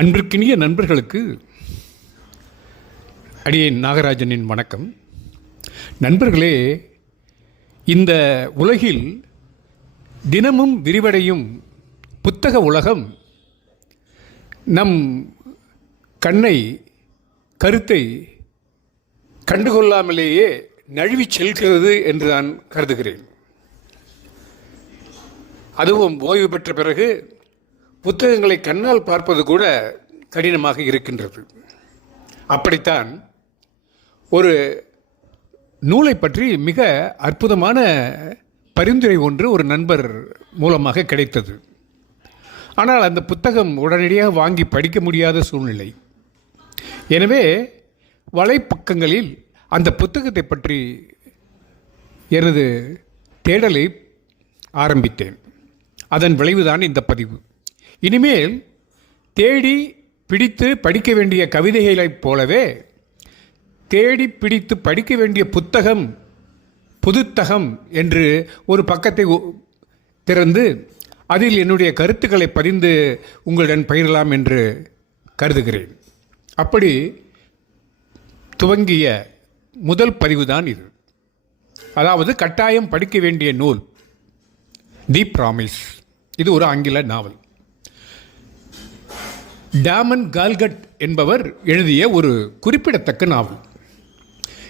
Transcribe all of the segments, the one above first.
அன்பிற்கினிய நண்பர்களுக்கு அடியே நாகராஜனின் வணக்கம். நண்பர்களே இந்த உலகில் தினமும் விரிவடையும் புத்தக உலகம் நம் கண்ணை கருத்தை கண்டுகொள்ளாமலேயே நழுவிச் செல்கிறது என்று நான் கருதுகிறேன். அதுவும் ஓய்வு பெற்ற பிறகு புத்தகங்களை கண்ணால் பார்ப்பது கூட கடினமாக இருக்கின்றது. அப்படித்தான் ஒரு நூலை பற்றி மிக அற்புதமான பரிந்துரை ஒன்று ஒரு நண்பர் மூலமாக கிடைத்தது. ஆனால் அந்த புத்தகம் உடனடியாக வாங்கி படிக்க முடியாத சூழ்நிலை. எனவே வலைப்பக்கங்களில் அந்த புத்தகத்தை பற்றி எனது தேடலை ஆரம்பித்தேன். அதன் விளைவுதான் இந்த பதிவு. இனிமேல் தேடி பிடித்து படிக்க வேண்டிய கவிதைகளைப் போலவே தேடி பிடித்து படிக்க வேண்டிய புத்தகம் புதுத்தகம் என்று ஒரு பக்கத்தை ஒ- திறந்து அதில் என்னுடைய கருத்துக்களை பதிந்து உங்களுடன் பயிரலாம் என்று கருதுகிறேன். அப்படி துவங்கிய முதல் பதிவுதான் இது. அதாவது கட்டாயம் படிக்க வேண்டிய நூல் தி ப்ராமிஸ். இது ஒரு ஆங்கில நாவல். டாமன் கால்கட் என்பவர் எழுதிய ஒரு குறிப்பிடத்தக்க நாவல்.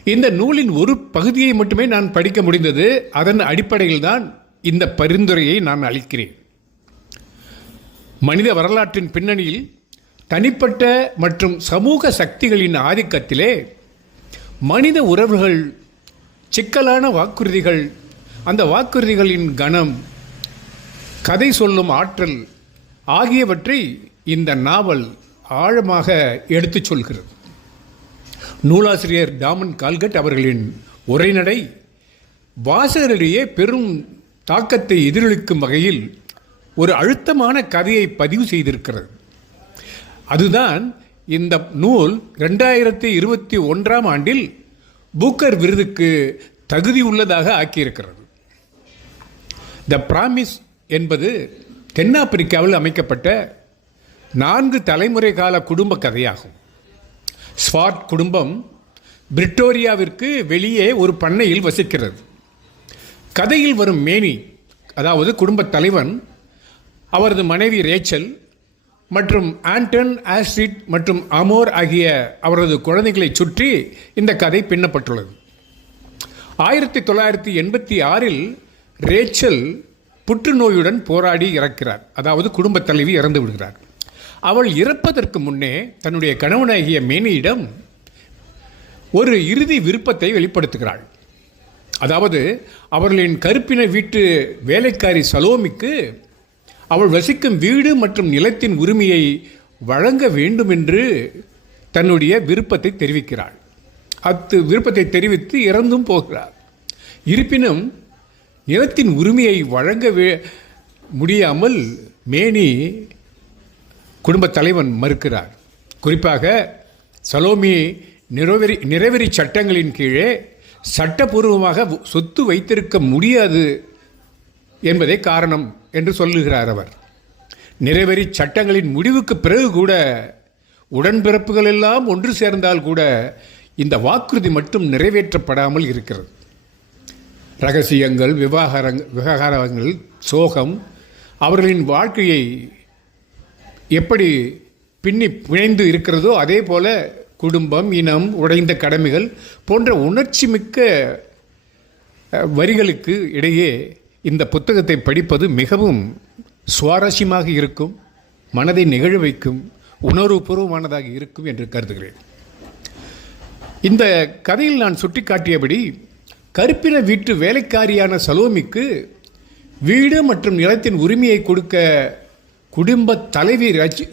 இந்த நூலின் ஒரு பகுதியை மட்டுமே நான் படிக்க முடிந்தது அதன் அடிப்படையில் தான் இந்த பரிந்துரையை நான் அளிக்கிறேன். மனித வரலாற்றின் பின்னணியில் தனிப்பட்ட மற்றும் சமூக சக்திகளின் ஆதிக்கத்திலே மனித உறவுகள் சிக்கலான வாக்குறுதிகள் அந்த வாக்குறுதிகளின் கணம் கதை சொல்லும் ஆற்றல் ஆகியவற்றை இந்த நாவல் ஆழமாக எடுத்துச் சொல்கிறது. நூலாசிரியர் டாமன் கால்கட் அவர்களின் உரைநடை வாசகரிடையே பெரும் தாக்கத்தை எதிரொலிக்கும் வகையில் ஒரு அழுத்தமான கதையை பதிவு செய்திருக்கிறது. அதுதான் இந்த நூல் ரெண்டாயிரத்தி இருபத்தி ஒன்றாம் ஆண்டில் பூக்கர் விருதுக்கு தகுதி உள்ளதாக ஆக்கியிருக்கிறது. த பிராமிஸ் என்பது தென்னாப்பிரிக்காவில் அமைக்கப்பட்ட நான்கு தலைமுறை கால குடும்ப கதையாகும். ஸ்வாட் குடும்பம் பிரிட்டோரியாவிற்கு வெளியே ஒரு பண்ணையில் வசிக்கிறது. கதையில் வரும் மேனி அதாவது குடும்பத் தலைவன் அவரது மனைவி ரேச்சல் மற்றும் ஆண்டன் ஆஸ்ட்ரிட் மற்றும் அமோர் ஆகிய அவரது குழந்தைகளை சுற்றி இந்த கதை பின்னப்பட்டுள்ளது. ஆயிரத்தி தொள்ளாயிரத்தி எண்பத்தி ஆறில் ரேச்சல் புற்றுநோயுடன் போராடி இறக்கிறார். அதாவது குடும்பத் தலைவி இறந்து விடுகிறார். அவள் இறப்பதற்கு முன்னே தன்னுடைய கணவனாகிய மேனியிடம் ஒரு இறுதி விருப்பத்தை வெளிப்படுத்துகிறாள். அதாவது அவர்களின் கருப்பின வீட்டு வேலைக்காரி சலோமிக்கு அவள் வசிக்கும் வீடு மற்றும் நிலத்தின் உரிமையை வழங்க வேண்டும் என்று தன்னுடைய விருப்பத்தை தெரிவிக்கிறாள். அத்து விருப்பத்தை தெரிவித்து இறந்தும் போகிறார். இருப்பினும் நிலத்தின் உரிமையை வழங்க முடியாமல் மேனி குடும்பத் தலைவன் மறுக்கிறார். குறிப்பாக சலோமி நிறவெறி நிறைவெறி சட்டங்களின் கீழே சட்டபூர்வமாக சொத்து வைத்திருக்க முடியாது என்பதே காரணம் என்று சொல்லுகிறார் அவர். நிறைவெறி சட்டங்களின் முடிவுக்கு பிறகு கூட உடன்பிறப்புகள் எல்லாம் ஒன்று சேர்ந்தால் கூட இந்த வாக்குறுதி மட்டும் நிறைவேற்றப்படாமல் இருக்கிறது. ரகசியங்கள் விவகாரங் விவகாரங்கள் சோகம் அவர்களின் வாழ்க்கையை எப்படி பின்னி பிணைந்து இருக்கிறதோ அதே போல குடும்பம் இனம் உடைந்த கடமைகள் போன்ற உணர்ச்சி மிக்க வரிகளுக்கு இடையே இந்த புத்தகத்தை படிப்பது மிகவும் சுவாரஸ்யமாக இருக்கும் மனதை நிகழ வைக்கும் உணர்வுபூர்வமானதாக இருக்கும் என்று கருதுகிறேன். இந்த கதையில் நான் சுட்டிக்காட்டியபடி கருப்பின வீட்டு வேலைக்காரியான சலோமிக்கு வீடு மற்றும் நிலத்தின் உரிமையை கொடுக்க குடும்ப தலைவி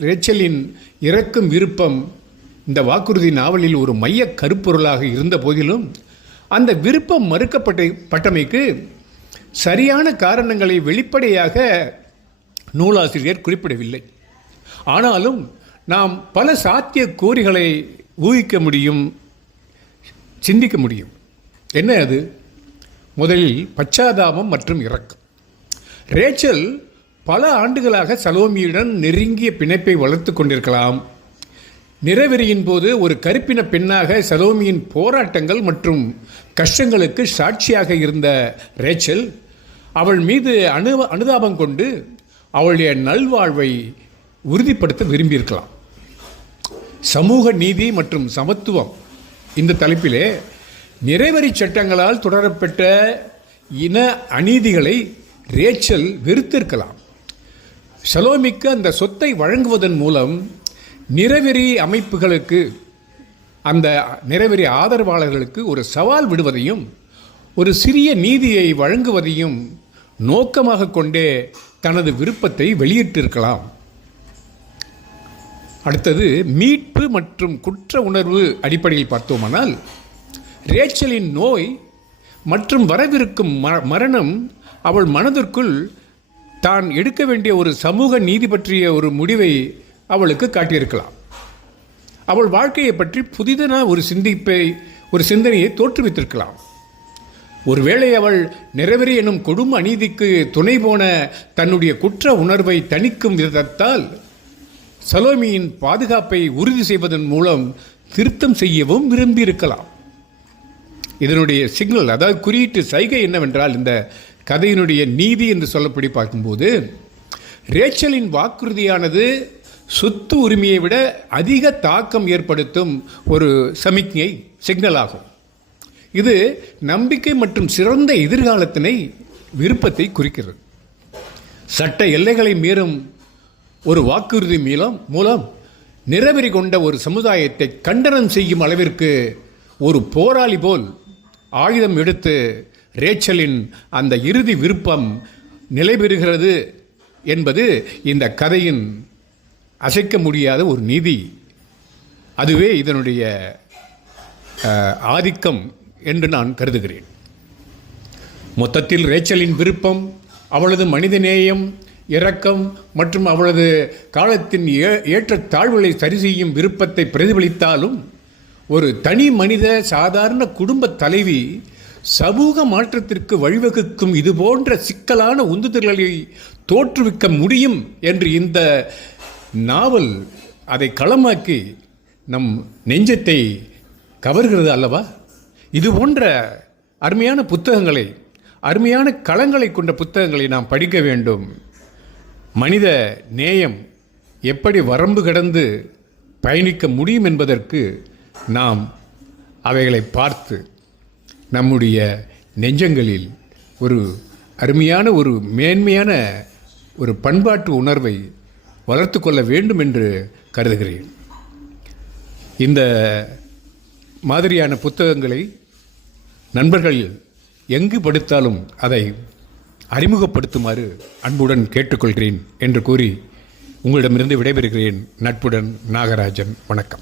ரேச்சலின் இறக்கும் விருப்பம் இந்த வாக்குறுதி நாவலில் ஒரு மைய கருப்பொருளாக இருந்த போதிலும் அந்த விருப்பம் மறுக்கப்பட்ட பட்டமைக்கு சரியான காரணங்களை வெளிப்படையாக நூலாசிரியர் குறிப்பிடவில்லை. ஆனாலும் நாம் பல சாத்திய கூறுகளை ஊகிக்க முடியும் சிந்திக்க முடியும். என்ன அது? முதலில் பச்சாதாபம் மற்றும் இறக்கம் ரேச்சல் பல ஆண்டுகளாக சலோமியுடன் நெருங்கிய பிணைப்பை வளர்த்து கொண்டிருக்கலாம். நிறவெறியின் போது ஒரு கருப்பின பெண்ணாக சலோமியின் போராட்டங்கள் மற்றும் கஷ்டங்களுக்கு சாட்சியாக இருந்த ரேச்சல் அவள் மீது அனு அனுதாபம் கொண்டு அவளுடைய நல்வாழ்வை உறுதிப்படுத்த விரும்பியிருக்கலாம். சமூக நீதி மற்றும் சமத்துவம். இந்த தலைப்பிலே நிறைவரி சட்டங்களால் தொடரப்பட்ட இன அநீதிகளை ரேச்சல் வெறுத்திருக்கலாம். சலோமிக்கு அந்த சொத்தை வழங்குவதன் மூலம் நிறவெறி அமைப்புகளுக்கு அந்த நிறவெறி ஆதரவாளர்களுக்கு ஒரு சவால் விடுவதையும் ஒரு சிறிய நீதியை வழங்குவதையும் நோக்கமாக கொண்டே தனது விருப்பத்தை வெளியிட்டிருக்கலாம். அடுத்தது மீட்பு மற்றும் குற்ற உணர்வு அடிப்படையில் பார்த்தோமானால் ரேச்சலின் நோய் மற்றும் வரவிருக்கும் ம- மரணம் அவள் மனதிற்குள் தான் எடுக்க வேண்டிய ஒரு சமூக நீதி பற்றிய ஒரு முடிவை அவளுக்கு காட்டியிருக்கலாம். அவள் வாழ்க்கையை பற்றி புதிதான ஒரு சிந்திப்பை ஒரு சிந்தனையை தோற்றுவித்திருக்கலாம். ஒருவேளை அவள் நிறைவேறி எனும் கொடும் அநீதிக்கு துணை போன தன்னுடைய குற்ற உணர்வை தணிக்கும் விதத்தால் சலோமியின் பாதுகாப்பை உறுதி செய்வதன் மூலம் திருத்தம் செய்யவும் விரும்பியிருக்கலாம். இதனுடைய சிக்னல் அதாவது குறியீட்டு சைகை என்னவென்றால் இந்த கதையினுடைய நீதி என்று சொல்லப்படி பார்க்கும்போது ரேச்சலின் வாக்குறுதியானது சொத்து உரிமையை விட அதிக தாக்கம் ஏற்படுத்தும் ஒரு சமிக்ஞை சிக்னல் ஆகும். இது நம்பிக்கை மற்றும் சிறந்த எதிர்காலத்தினை விருப்பத்தை குறிக்கிறது. சட்ட எல்லைகளை மீறும் ஒரு வாக்குறுதி மூலம் மூலம் நிறவெறி கொண்ட ஒரு சமுதாயத்தை கண்டனம் செய்யும் அளவிற்கு ஒரு போராளி போல் ஆயுதம் எடுத்து ரேச்சலின் அந்த இறுதி விருப்பம் நிலைபெறுகிறது என்பது இந்த கதையின் அசைக்க முடியாத ஒரு நீதி. அதுவே இதனுடைய ஆதிக்கம் என்று நான் கருதுகிறேன். மொத்தத்தில் ரேச்சலின் விருப்பம் அவளது மனிதநேயம் இரக்கம் மற்றும் அவளது காலத்தின் ஏ- ஏற்ற தாழ்வுகளை சரி செய்யும் விருப்பத்தை பிரதிபலித்தாலும் ஒரு தனி மனித சாதாரண குடும்ப தலைவி சமூக மாற்றத்திற்கு வழிவகுக்கும் இது போன்ற சிக்கலான உந்துதல்களை தோற்றுவிக்க முடியும் என்று இந்த நாவல் அதை களமாக்கி நம் நெஞ்சத்தை கவர்கிறது அல்லவா? இது போன்ற அருமையான புத்தகங்களை அருமையான களங்களை கொண்ட புத்தகங்களை நாம் படிக்க வேண்டும். மனித நேயம் எப்படி வரம்பு கடந்து பயணிக்க முடியும் என்பதற்கு நாம் அவைகளை பார்த்து நம்முடைய நெஞ்சங்களில் ஒரு அருமையான ஒரு மேன்மையான ஒரு பண்பாட்டு உணர்வை வளர்த்து கொள்ள வேண்டும் என்று கருதுகிறேன். இந்த மாதிரியான புத்தகங்களை நண்பர்கள் எங்கு படித்தாலும் அதை அறிமுகப்படுத்துமாறு அன்புடன் கேட்டுக்கொள்கிறேன் என்று கூறி உங்களிடமிருந்து விடைபெறுகிறேன். நட்புடன் நாகராஜன். வணக்கம்.